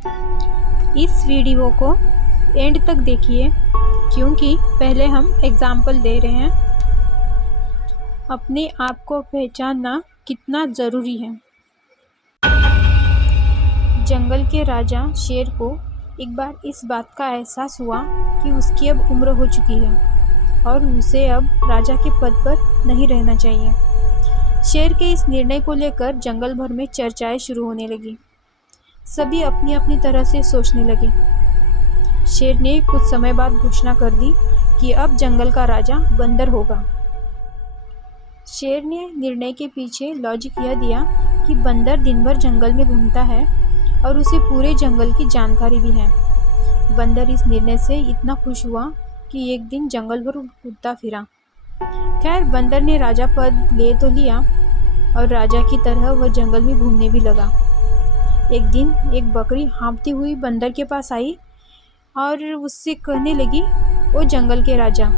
इस वीडियो को एंड तक देखिए क्योंकि पहले हम एग्जाम्पल दे रहे हैं अपने आप को पहचानना कितना ज़रूरी है। जंगल के राजा शेर को एक बार इस बात का एहसास हुआ कि उसकी अब उम्र हो चुकी है और उसे अब राजा के पद पर नहीं रहना चाहिए। शेर के इस निर्णय को लेकर जंगल भर में चर्चाएं शुरू होने लगी। सभी अपनी अपनी तरह से सोचने लगे। शेर ने कुछ समय बाद घोषणा कर दी कि अब जंगल का राजा बंदर होगा। शेर ने निर्णय के पीछे लॉजिक यह दिया कि बंदर दिन भर जंगल में घूमता है और उसे पूरे जंगल की जानकारी भी है। बंदर इस निर्णय से इतना खुश हुआ कि एक दिन जंगल भर घूमता फिरा। खैर, बंदर ने राजा पद ले तो लिया और राजा की तरह वह जंगल में घूमने भी लगा। एक दिन एक बकरी हाँफती हुई बंदर के पास आई और उससे कहने लगी, ओ जंगल के राजा,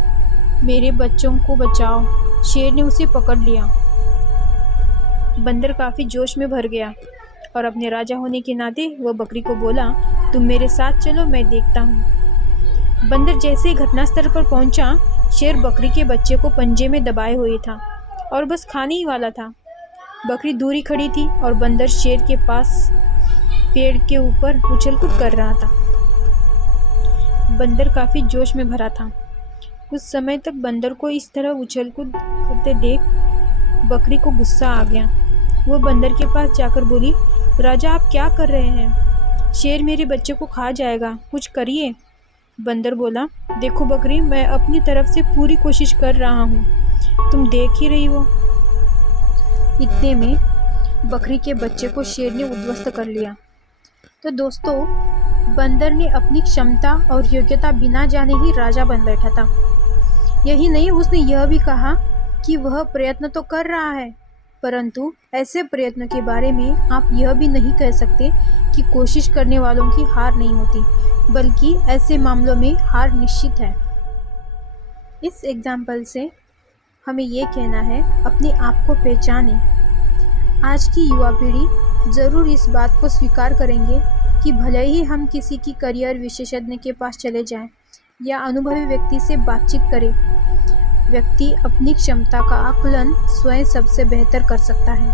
मेरे बच्चों को बचाओ। शेर ने उसे पकड़ लिया। बंदर काफ़ी जोश में भर गया और अपने राजा होने के नाते वह बकरी को बोला, तुम मेरे साथ चलो, मैं देखता हूँ। बंदर जैसे ही घटनास्थल पर पहुंचा, शेर बकरी के बच्चे को पंजे में दबाए हुए था और बस खाने ही वाला था। बकरी दूर ही खड़ी थी और बंदर शेर के पास पेड़ के ऊपर उछल-कूद कर रहा था। बंदर काफ़ी जोश में भरा था। कुछ समय तक बंदर को इस तरह उछल-कूद करते देख बकरी को गुस्सा आ गया। वो बंदर के पास जाकर बोली, राजा, आप क्या कर रहे हैं? शेर मेरे बच्चे को खा जाएगा, कुछ करिए। बंदर बोला, देखो बकरी, मैं अपनी तरफ से पूरी कोशिश कर रहा हूँ, तुम देख ही रही हो। इतने में बकरी के बच्चे को शेर ने उद्ध्वस्त कर लिया। तो दोस्तों, बंदर ने अपनी क्षमता और योग्यता बिना जाने ही राजा बन बैठा था। यही नहीं, उसने यह भी कहा कि वह प्रयत्न तो कर रहा है, परंतु ऐसे प्रयत्नों के बारे में आप यह भी नहीं कह सकते कि कोशिश करने वालों की हार नहीं होती, बल्कि ऐसे मामलों में हार निश्चित है। इस एग्जाम्पल से हमें ये कहना है, अपने आप को पहचानें। आज की युवा पीढ़ी ज़रूर इस बात को स्वीकार करेंगे कि भले ही हम किसी की करियर विशेषज्ञ के पास चले जाएं या अनुभवी व्यक्ति से बातचीत करें, व्यक्ति अपनी क्षमता का आकलन स्वयं सबसे बेहतर कर सकता है।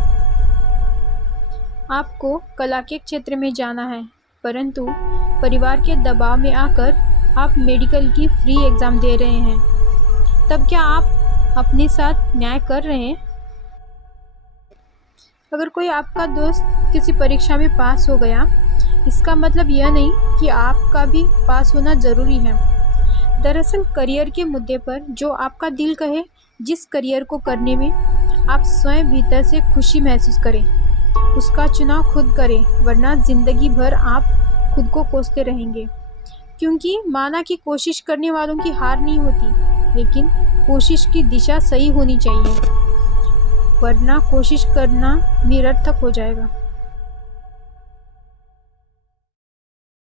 आपको कला के क्षेत्र में जाना है, परंतु परिवार के दबाव में आकर आप मेडिकल की फ्री एग्ज़ाम दे रहे हैं, तब क्या आप अपने साथ न्याय कर रहे हैं? अगर कोई आपका दोस्त किसी परीक्षा में पास हो गया, इसका मतलब यह नहीं कि आपका भी पास होना ज़रूरी है। दरअसल करियर के मुद्दे पर जो आपका दिल कहे, जिस करियर को करने में आप स्वयं भीतर से खुशी महसूस करें, उसका चुनाव खुद करें, वरना ज़िंदगी भर आप खुद को कोसते रहेंगे। क्योंकि माना कि कोशिश करने वालों की हार नहीं होती, लेकिन कोशिश की दिशा सही होनी चाहिए, वरना कोशिश करना निरर्थक हो जाएगा।